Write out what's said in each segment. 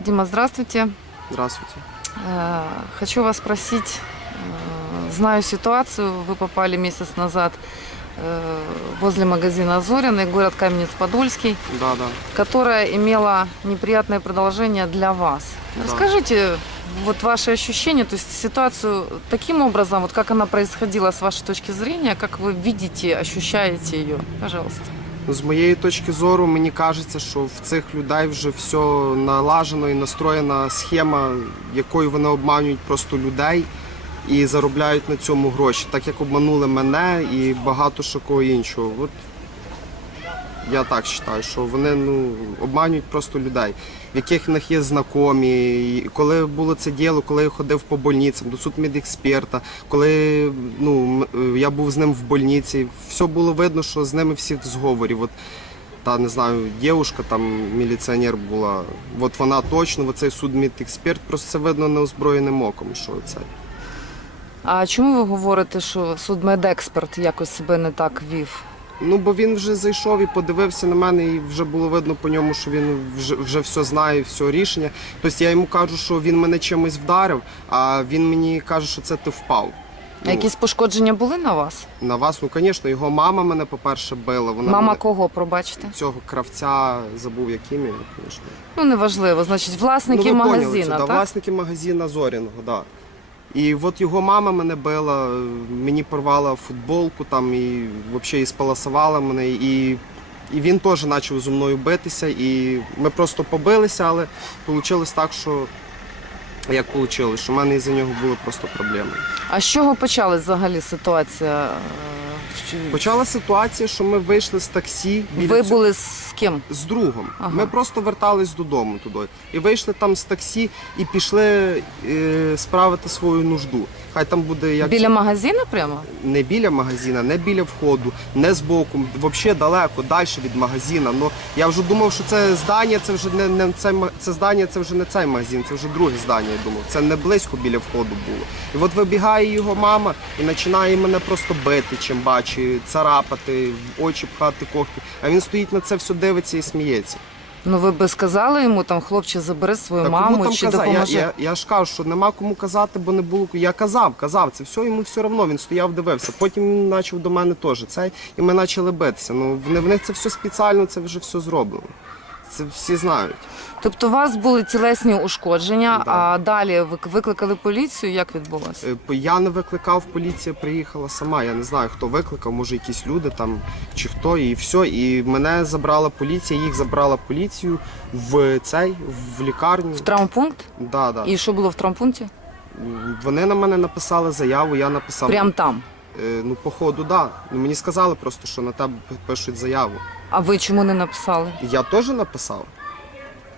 Дима, здравствуйте. Здравствуйте. Э, Хочу вас спросить, э, знаю ситуацию, вы попали месяц назад э, возле магазина Зориный, город Каменец-Подольский, Да, да. которая имела неприятное продолжение для вас. Да. Расскажите вот ваши ощущения, то есть ситуацию таким образом, вот как она происходила с вашей точки зрения, как вы видите, ощущаете ее, пожалуйста. З моєї точки зору, мені кажеться, що в цих людей вже все налажено і настроєна схема, якою вони обманюють просто людей і заробляють на цьому гроші, так як обманули мене і багато що кого іншого. От я так вважаю, що вони ну, обманюють просто людей, в яких в них є знайомі. І коли було це діло, коли я ходив по больницям до судмедексперта, коли ну, я був з ним в больниці, все було видно, що з ними всі в зговорі. От, та не знаю, дівушка там міліціонер була. От вона точно, оцей судмедексперт, просто це видно неозброєним оком, що це. А чому ви говорите, що судмедексперт якось себе не так вів? Ну, бо він вже зайшов і подивився на мене, і вже було видно по ньому, що він вже, вже все знає, все рішення. Тобто я йому кажу, що він мене чимось вдарив, а він мені каже, що це ти впав. А Ну, якісь пошкодження були на вас? На вас, ну звісно, його мама мене, по-перше, била. Вона Мама мене, кого, пробачте? цього кравця забув, як ім'я, звісно. Ну неважливо, значить, власники ну, ви магазина, поняли, це, да, так? власники магазина Зоряного, да. І от його мама мене била, мені порвала футболку там і взагалі і спаласувала мене. І, і він теж почав зі мною битися. І ми просто побилися, але вийшло так, що як вийшло, що в мене із-за нього були просто проблеми. А з чого почалась взагалі ситуація? е, Почала ситуація, що ми вийшли з таксі. біля Ви цього- були з ким? з другом. Ага. Ми просто вертались додому туди. І вийшли там з таксі і пішли е, справити свою нужду. Хай там буде як Біля магазину прямо? не біля магазина, не біля входу, не збоку, взагалі далеко, далі від магазина. Ну я вже думав, що це здання, це вже не, не це, ма- це здання, це вже не цей магазин, це вже друге здання. Я це не близько біля входу було. І от вибігає його мама і починає мене просто бити, чим бачить, царапати, в очі пхати когті. А він стоїть на це все, дивиться і сміється. Ну ви би сказали йому там, хлопче, забери свою Та маму кому там чи казати? Я, допоможи. я, я ж кажу, що нема кому казати, бо не було. Я казав, казав, це все йому все одно. Він стояв, дивився. Потім він почав до мене теж цей, і ми почали битися. Ну в в них це все спеціально, це вже все зроблено. Це всі знають. Тобто у вас були тілесні ушкодження, Да. а далі ви викликали поліцію. Як відбулося? Е, по- Я не викликав, поліція приїхала сама. Я не знаю, хто викликав, може якісь люди там чи хто, і все. І мене забрала поліція, їх забрала поліцію в цей, в лікарню. В травмпункт? Да, да. І що було в травмпункті? Вони на мене написали заяву, я написав. Прям там. Е, Ну, походу, да. Ну, мені сказали просто, що на тебе пишуть заяву. А ви чому не написали? Я теж написав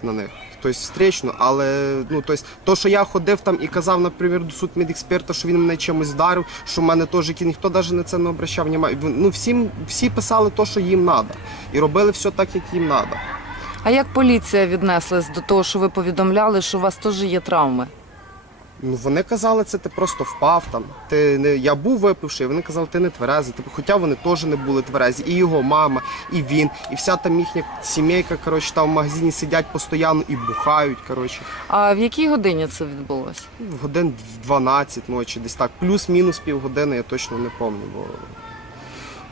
на них. Тобто встречно, але ну тобто, то, що я ходив там і казав, наприклад, до судмедексперта, що він мене чимось вдарив, що в мене теж ніхто навіть на це не обращав внимання. Ну всім всі писали те, що їм треба. І робили все так, як їм треба. А як поліція віднеслась до того, що ви повідомляли, що у вас теж є травми? Ну вони казали, це ти просто впав там. Ти не я був випивший, вони казали, ти не тверезий. Типу, хоча вони теж не були тверезі. І його мама, і він, і вся там їхня сімейка, коротше, там в магазині сидять постійно і бухають. Коротше. А в якій годині це відбулося? В Годин в 12 ночі, десь так. Плюс-мінус півгодини, я точно не пам'ятаю. Бо...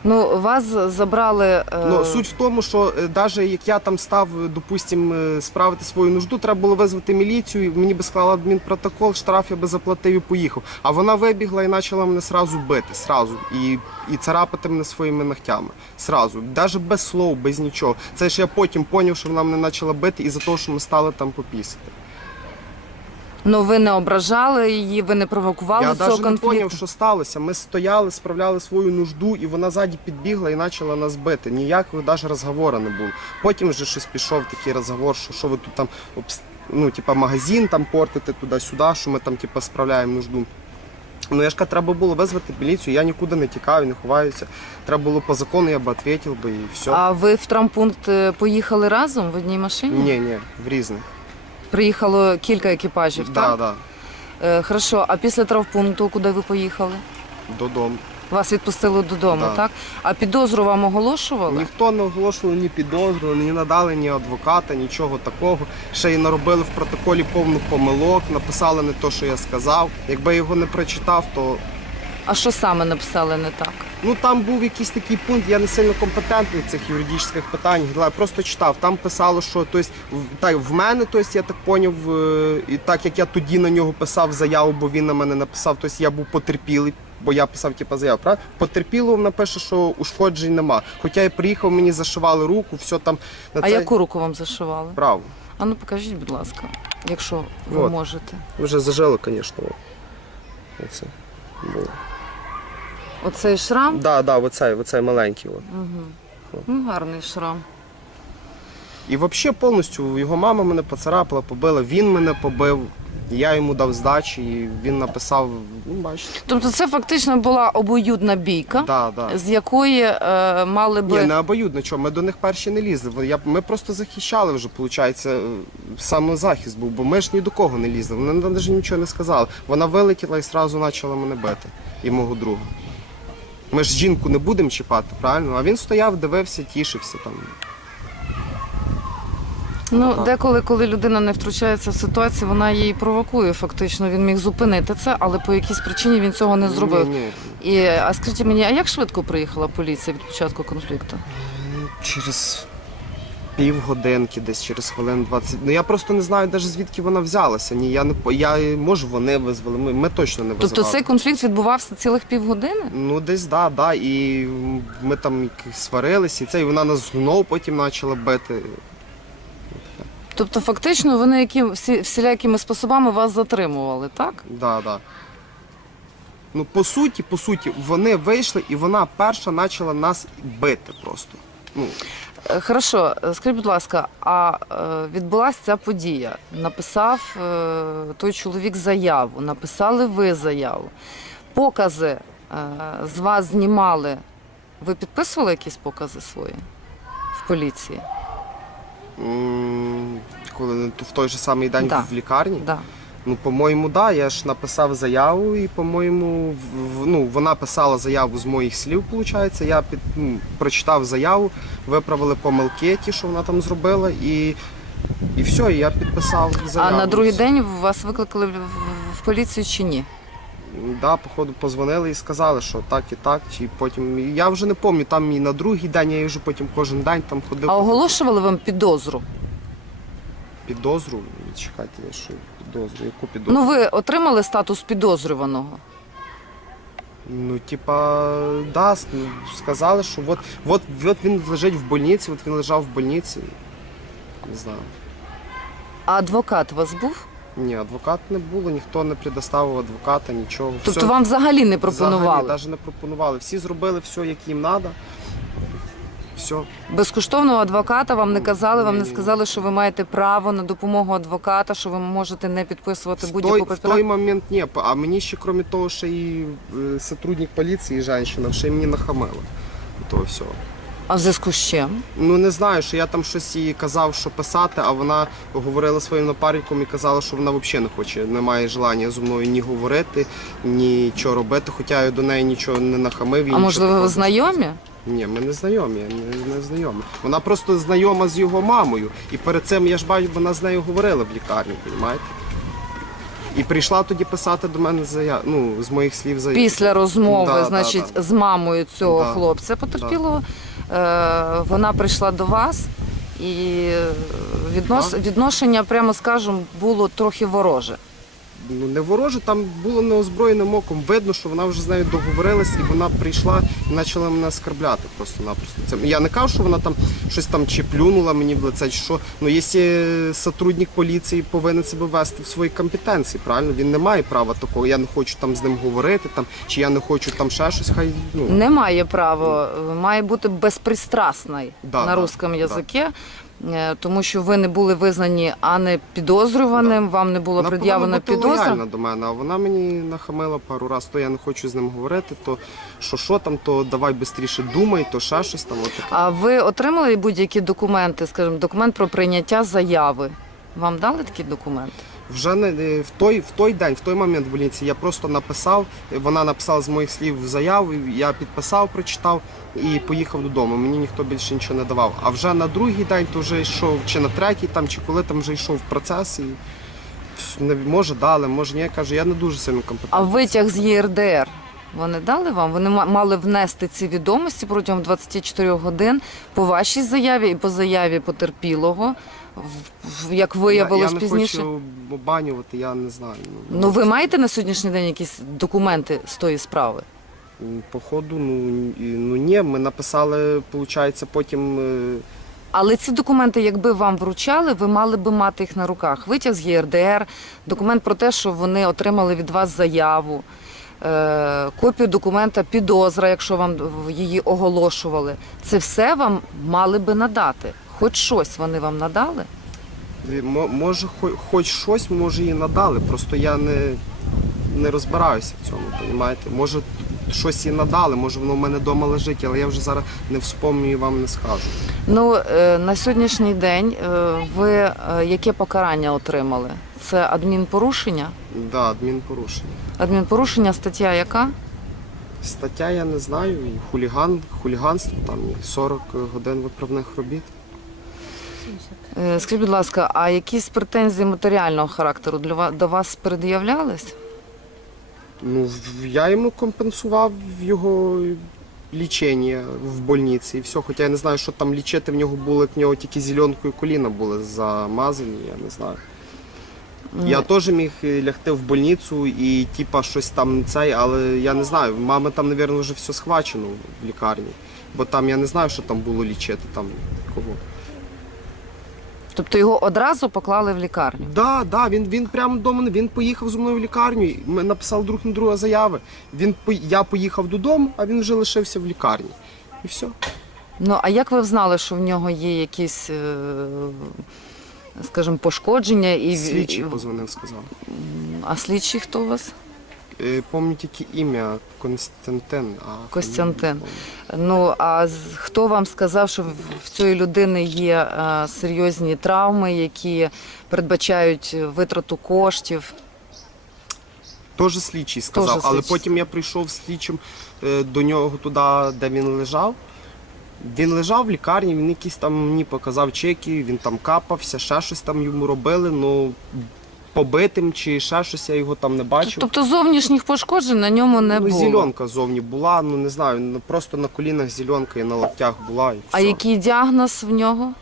Ну, вас забрали. е, Ну, суть в тому, що навіть як я там став, е, допустим, е, справити свою нужду, треба було визвати міліцію, і мені би склала адмінпротокол, штраф я би заплатив і поїхав. А вона вибігла і почала мене сразу бити, сразу, і, і царапати мене своїми ногтями. Сразу, навіть без слов, без нічого. Це ж я потім зрозумів, що вона мене почала бити із-за того, що ми стали там попісити. Ну ви не ображали її, ви не провокували Я цього навіть не конфлікту. зрозумів, що сталося. Ми стояли, справляли свою нужду, і вона ззаді підбігла і почала нас бити. Ніякого навіть розговору не було. Потім вже щось пішов такий розговор, що, що ви тут там обс- ну, типа, магазин там портите туди-сюди, що ми там типа, справляємо нужду. Ну я ж кажу, треба було визвати поліцію, я нікуди не тікаю, не ховаюся. Треба було по закону, я б відповів би і все. А ви в травмпункт е, поїхали разом в одній машині? Ні, ні, в різних. Приїхало кілька екіпажів, Да, так? да, Е, хорошо, а після травмпункту куди ви поїхали? додому. Вас відпустили додому, Да. так? А підозру вам оголошували? Ніхто не оголошував ні підозру, ні надали ні адвоката, нічого такого. Ще й наробили в протоколі повну помилок, написали не те, що я сказав. Якби я його не прочитав, то А що саме написали не так? ну там був якийсь такий пункт. Я не сильно компетентний в цих юридичних питаннях. Я просто читав. Там писало, що тобто, в- так, в мене, тобто, я так поняв, е, і так як я тоді на нього писав заяву, бо він на мене написав, тобто я був потерпілий. Бо я писав типу, заяву, правда? Потерпілого напише, що ушкоджень нема. Хоча я приїхав, мені зашивали руку, все там на А це яку руку вам зашивали? право. А ну покажіть, будь ласка, якщо ви Вот. можете. Вже зажило, звісно. Оце було. Оцей шрам? Да, да, оцей, оцей маленький. От. Ну, гарний шрам. І взагалі повністю його мама мене поцарапала, побила, він мене побив. Я йому дав здачі, і він написав, ну бачите. Тобто це фактично була обоюдна бійка, Да, да. з якої е, мали би. Ні, не обоюдно, чого, ми до них перші не лізли. Я, ми просто захищали вже, виходить, самозахист був, бо ми ж ні до кого не лізли. Вони навіть нічого не сказали. Вона вилетіла і одразу почала мене бити, і мого друга. Ми ж жінку не будемо чіпати, правильно? А він стояв, дивився, тішився там. Ну, Так. деколи, коли людина не втручається в ситуацію, вона її провокує. Фактично він міг зупинити це, але по якійсь причині він цього не зробив. Ні, ні. І а скажіть мені, а як швидко приїхала поліція від початку конфлікту? Через півгодинки, десь через хвилин 20. Ну я просто не знаю навіть звідки вона взялася. Ні, я не по- я може вони визвали. Ми, ми точно не визивали. Тобто цей конфлікт відбувався цілих півгодини? Ну, десь да, да. І ми там сварилися, і це, і вона нас знову потім почала бити. Тобто, фактично, вони які всі всілякими способами вас затримували, так? Да, да. Ну, по суті, по суті, вони вийшли, і вона перша почала нас бити просто. Ну, Хорошо, е, скажіть, будь ласка, а е, відбулася ця подія? Написав е, той чоловік заяву, написали ви заяву. Покази е, з вас знімали. Ви підписували якісь покази свої в поліції? коли в той же самий день Да. в лікарні. Да. Ну, по-моєму, да. Я ж написав заяву, і, по-моєму, ну, вона писала заяву з моїх слів, виходить. Я під, ну, прочитав заяву, виправили помилки, ті, що вона там зробила, і, і все, і я підписав заяву. А на другий день вас викликали в, поліцію чи ні? Да, походу, позвонили і сказали, що так і так. Чи потім. Я вже не пам'ятаю, там і на другий день, я вже потім кожен день там ходив. А оголошували вам підозру? Підозру. Чекайте, я що підозру? Яку підозру? Ну, ви отримали статус підозрюваного. Ну, типа, да, с- ну, сказали, що от, от, от він лежить в больниці, от він лежав в больниці. Не знаю. А адвокат у вас був? Ні, адвокат не було, ніхто не предоставив адвоката, нічого. Тобто Все- вам взагалі не пропонували? навіть не пропонували. Всі зробили все, як їм треба. Все. Безкоштовного адвоката вам не казали, вам не сказали, що ви маєте право на допомогу адвоката, що ви можете не підписувати будь-яку в той папіру. момент ні. А мені ще, крім того, ще і е, сотрудник поліції, жінка, ще й мені нахамила. То все. А в зв'язку з чим? Ну не знаю, що я там щось їй казав, що писати, а вона говорила своїм напарником і казала, що вона взагалі не хоче, не має желання зі мною ні говорити, нічого робити, хоча я до неї нічого не нахамив. і А можливо, ви знайомі? Ні, ми не знайомі, не, не знайомі. Вона просто знайома з його мамою. І перед цим я ж бачу, вона з нею говорила в лікарні, розумієте? І прийшла тоді писати до мене заяв, ну, з моїх слів заяву. Після розмови, Да, да, значить, да. з мамою цього Да. хлопця потерпілого, вона прийшла до вас, і е, віднос... Відношення, прямо скажемо, було трохи вороже. Ну, не вороже, там було неозброєним оком. Видно, що вона вже з нею договорилась, і вона прийшла і почала мене оскарбляти просто-напросто. Це я не кажу, що вона там щось там чи плюнула мені в лице, чи що. Ну, якщо сотрудник поліції повинен себе вести в своїй компетенції, правильно? Він не має права такого. Я не хочу там з ним говорити, там, чи я не хочу там ще щось, хай ну. Немає права, має бути безпристрасний Да, на да, русском да. язикі. Е, Тому що ви не були визнані а не підозрюваним, вам не було пред'явлено підозра. лояльна до мене, а вона мені нахамила пару разів, то я не хочу з ним говорити, то що що там, то давай швидше думай, то ще щось там. Отаке. А ви отримали будь-які документи, скажімо, документ про прийняття заяви? Вам дали такі документ? Вже не е, в той, в той день, в той момент в больниці я просто написав. Вона написала з моїх слів заяву. Я підписав, прочитав і поїхав додому. Мені ніхто більше нічого не давав. А вже на другий день то вже йшов, чи на третій там, чи коли там вже йшов процес і не може дали, може ні. Я кажу, я не дуже сильно компетентний. А витяг з ЄРДР вони дали вам? Вони мали внести ці відомості протягом 24 годин по вашій заяві і по заяві потерпілого, в- як виявилось я, я не пізніше. хочу обманювати, я не знаю. Ну ви маєте на сьогоднішній день якісь документи з тої справи? Походу, ну, і- ну ні, ми написали, виходить, потім. е, Але ці документи, якби вам вручали, ви мали би мати їх на руках. Витяг з ЄРДР, документ про те, що вони отримали від вас заяву, копію документа підозра, якщо вам її оголошували. Це все вам мали би надати. Хоч щось вони вам надали. Мо- Може, хоч щось, може, і надали. Просто я не, не розбираюся в цьому, розумієте? Може, щось і надали, може воно в мене вдома лежить, але я вже зараз не вспомню і вам не скажу. Ну е, на сьогоднішній день е, ви е, яке покарання отримали? Це адмінпорушення? Да, адмінпорушення. Адмінпорушення стаття яка? Стаття я не знаю, хуліган, хуліганство, там і 40 годин виправних робіт. Е, Скажіть, будь ласка, а якісь претензії матеріального характеру для вас до вас пред'являлись? Ну, в- я йому компенсував його лічення в больниці і все. Хоча я не знаю, що там лічити в нього було, як в нього тільки зеленкою коліна були замазані, я не знаю. Я теж міг е, лягти в больницю і типа щось там цей, але я не знаю. Мами там, мабуть, вже все схвачено в лікарні. Бо там я не знаю, що там було лічити там кого. Тобто його одразу поклали в лікарню. Да, да, він, він прямо до мене, він поїхав зі мною в лікарню. Ми написали друг на друга заяви. Він по- я поїхав додому, а він вже лишився в лікарні. І все. Ну а як ви знали, що в нього є якісь, е, скажімо, пошкодження і Слідчий позвонив, сказав. А слідчий хто у вас? Е, Пам'ятаю тільки ім'я Константин. А Костянтин. фамілію не пам'ятаю. Ну а з- хто вам сказав, що в- в цієї людини є е, серйозні травми, які передбачають витрату коштів? Теж слідчий сказав, Тоже але слідчий. потім я прийшов слідчим е, до нього туди, де він лежав. Він лежав в лікарні, він якісь там мені показав чеки, він там капався, ще щось там йому робили. Ну побитим чи ще щось я його там не бачив. Тобто зовнішніх пошкоджень на ньому не ну, було. зіленка. зовні була, ну не знаю, ну, просто на колінах зіленка і на локтях була. І все. А який діагноз в нього?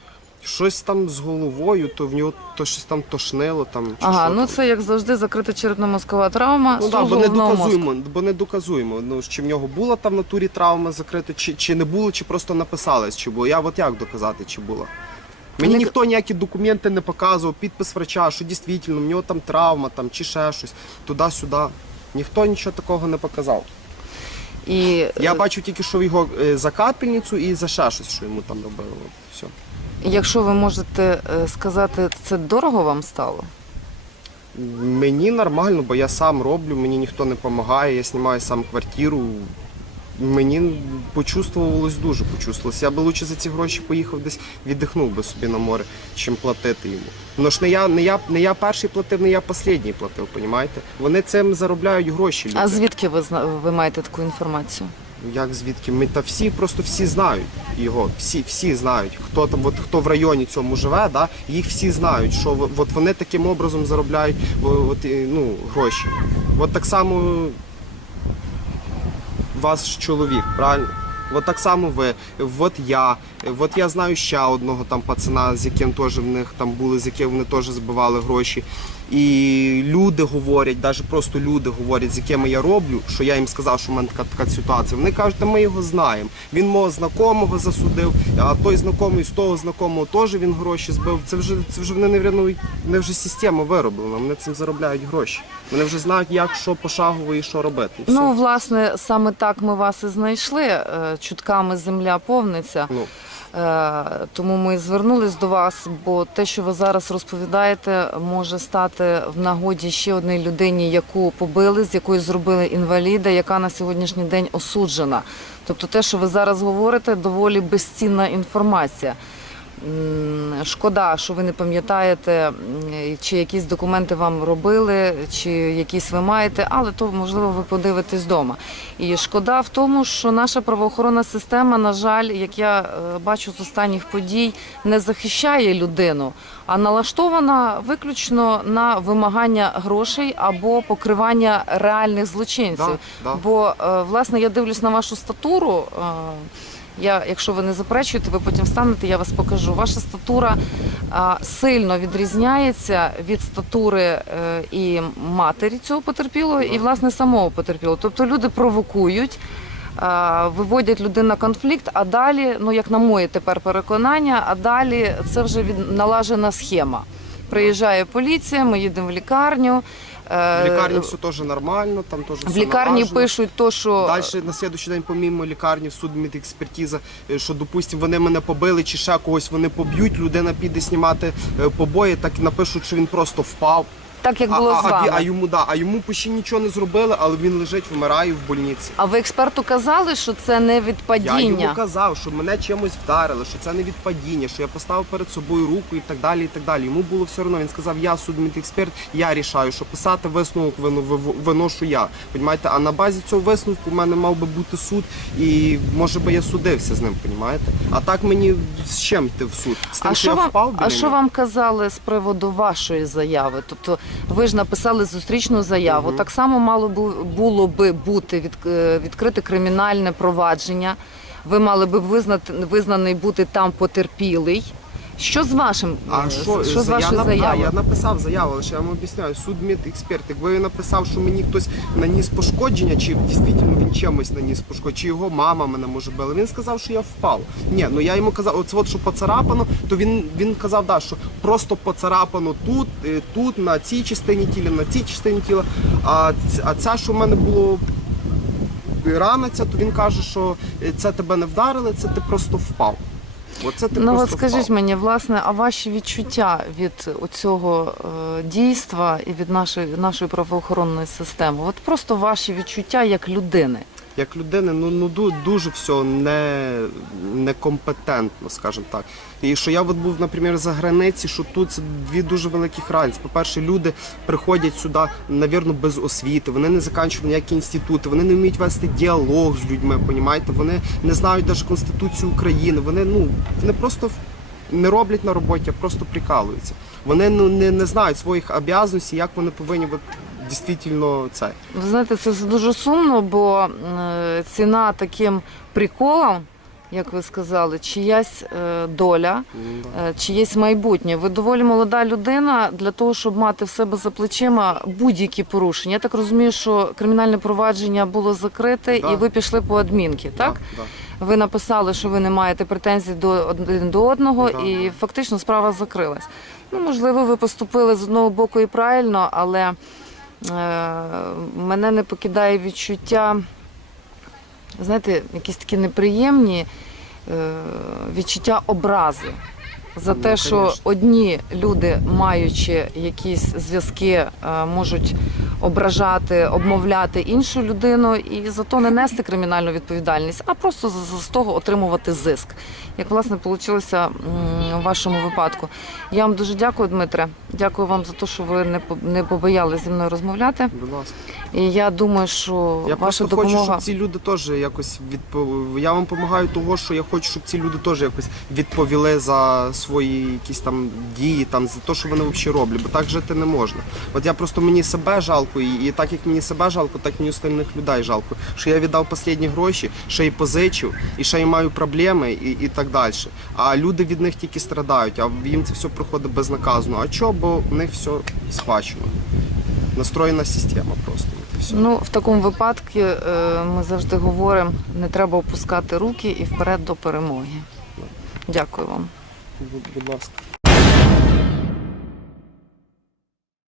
Щось там з головою, то в нього то щось там тошнило. Там, чи Ага, що ну там. це як завжди закрита черепно-мозкова травма. Ну так, бо не мозку. доказуємо, бо не доказуємо. Ну чи в нього була там в натурі травма закрита, чи, чи не було, чи просто написалось, чи було. Я от як доказати, чи було. Мені Не- ніхто ніякі документи не показував, підпис врача, що дійсно в нього там травма, там чи ще щось, туди-сюди. Ніхто нічого такого не показав. І Я е, бачу тільки, що його е, за капельницю і за ще щось, що йому там робили. От, все. Якщо ви можете е, сказати, це дорого вам стало? Мені нормально, бо я сам роблю, мені ніхто не допомагає, я знімаю сам квартиру. Мені почувствувалось дуже почувствувалось. Я би лучше за ці гроші поїхав десь віддихнув би собі на море, чим платити йому. Ну ж не я, не я, не я перший платив, не я останній платив, понімаєте? Вони цим заробляють гроші. Люди. А звідки ви ви маєте таку інформацію? Як звідки? Ми та всі просто всі знають його. Всі, всі знають. Хто там, от хто в районі цьому живе, да, їх всі знають, що от вони таким образом заробляють от, ну, гроші. От так само ваш чоловік, правильно? От так само ви, от я, от я знаю ще одного там пацана, з яким теж в них там були, з яким вони теж збивали гроші. І люди говорять, навіть просто люди говорять, з якими я роблю, що я їм сказав, що в мене така, така ситуація. Вони кажуть, та ми його знаємо. Він мого знакомого засудив, а той знайомий з того знайомого теж він гроші збив. Це вже це вже вони не не вже система вироблена. Вони цим заробляють гроші. Вони вже знають, як що пошагово і що робити. Все. Ну, власне, саме так ми вас і знайшли. е, Чутками земля повниться. Ну, Тому ми звернулись до вас, бо те, що ви зараз розповідаєте, може стати в нагоді ще одній людині, яку побили, з якої зробили інваліда, яка на сьогоднішній день осуджена. Тобто, те, що ви зараз говорите, доволі безцінна інформація. Шкода, що ви не пам'ятаєте, чи якісь документи вам робили, чи якісь ви маєте, але то можливо ви подивитесь вдома. І шкода в тому, що наша правоохоронна система, на жаль, як я е, бачу з останніх подій, не захищає людину, а налаштована виключно на вимагання грошей або покривання реальних злочинців. Да, да. Бо е, власне я дивлюсь на вашу статуру. Я, якщо ви не заперечуєте, ви потім встанете, я вас покажу. Ваша статура сильно відрізняється від статури е, і матері цього потерпілого, і власне самого потерпілого. Тобто люди провокують. Виводять людину на конфлікт, а далі, ну як на моє тепер переконання, а далі це вже налажена схема. Приїжджає поліція, ми їдемо в лікарню. Е, В лікарні все теж нормально, там теж в лікарні пишуть то, що Далі на слідуючий день, помімо лікарні, судмедекспертиза, е, що, допустимо, вони мене побили чи ще когось вони поб'ють, людина піде знімати е, побої, так і напишуть, що він просто впав. Так як було а, з а, вами. а, йому да, а йому ще нічого не зробили, але він лежить, вмирає в больниці. А ви експерту казали, що це не від Я йому падіння? казав, що мене чимось вдарили, що це не від падіння, що я поставив перед собою руку і так далі. і так далі. Йому було все одно. Він сказав, я судмедексперт, я рішаю, що писати висновок вино- виношу я. Понімаєте? А на базі цього висновку в мене мав би бути суд, і може би я судився з ним, понімаєте? А так мені з чим йти в суд? З тим, А що що я вам, впав а що вам казали з приводу вашої заяви? Тобто ви ж написали зустрічну заяву. Так само мало бу- було би бути від, е, відкрите кримінальне провадження. Ви мали би визнати визнаний бути там потерпілий. Що з вашим А е, що, що з я, вашою заявою? я написав заяву, лише я вам об'ясняю. Судмедексперт, якби він написав, що мені хтось наніс пошкодження, чи дійсно він чимось наніс пошкодження, чи його мама мене може била. Він сказав, що я впав. Ні, ну я йому казав, оце от що поцарапано, то він, він казав, да, що просто поцарапано тут, е, тут, на цій частині тіла, на цій частині тіла. А, а це, що в мене було рана, ця, то він каже, що е, це тебе не вдарили, це ти просто впав. Оце ти Ну от скажіть впав. мені, власне, а ваші відчуття від цього дійства і від нашої нашої правоохоронної системи? От просто ваші відчуття як людини. Як людини, ну, ну дуже все не, некомпетентно, скажімо так. І що я от був, наприклад, за границі, що тут це дві дуже великих разниці. По-перше, люди приходять сюди, навірно, без освіти, вони не закінчують ніякі інститути, вони не вміють вести діалог з людьми, понімаєте? Вони не знають навіть Конституцію України. Вони, ну, вони просто не роблять на роботі, а просто прикалуються. Вони ну, не, не знають своїх обов'язків, як вони повинні дійсно це. Ви знаєте, це дуже сумно, бо е, ціна таким приколам, як ви сказали, чиясь е, доля, е, чиєсь майбутнє. Ви доволі молода людина для того, щоб мати в себе за плечима будь-які порушення. Я так розумію, що кримінальне провадження було закрите, Да. і ви пішли по адмінки, так? Да, да. Ви написали, що ви не маєте претензій до один до одного, Да. і фактично справа закрилась. Ну, можливо, ви поступили з одного боку і правильно, але мене не покидає відчуття, знаєте, якісь такі неприємні е, відчуття образи. За Ну, те, що одні люди, маючи якісь зв'язки, е, можуть ображати, обмовляти іншу людину і за то не нести кримінальну відповідальність, а просто з, з того отримувати зиск. Як власне вийшло в вашому випадку. Я вам дуже дякую, Дмитре. Дякую вам за те, що ви не не побоялися зі мною розмовляти. Будь ласка. І я думаю, що Я ваша просто допомога хочу, щоб ці люди теж якось відпов... Я вам допомагаю того, що я хочу, щоб ці люди теж якось відповіли за свої якісь там дії, там за те, що вони взагалі роблять, бо так жити не можна. От я просто мені себе жалко, і, і так як мені себе жалко, так мені остальних людей жалко. Що я віддав останні гроші, ще й позичив, і ще й маю проблеми, і, і так далі. А люди від них тільки страдають, а їм це все проходить безнаказано. А чого? Бо в них все схвачено. Настроєна система просто. все. Ну, в такому випадку е, ми завжди говоримо, не треба опускати руки і вперед до перемоги. Дякую вам. Будь ласка.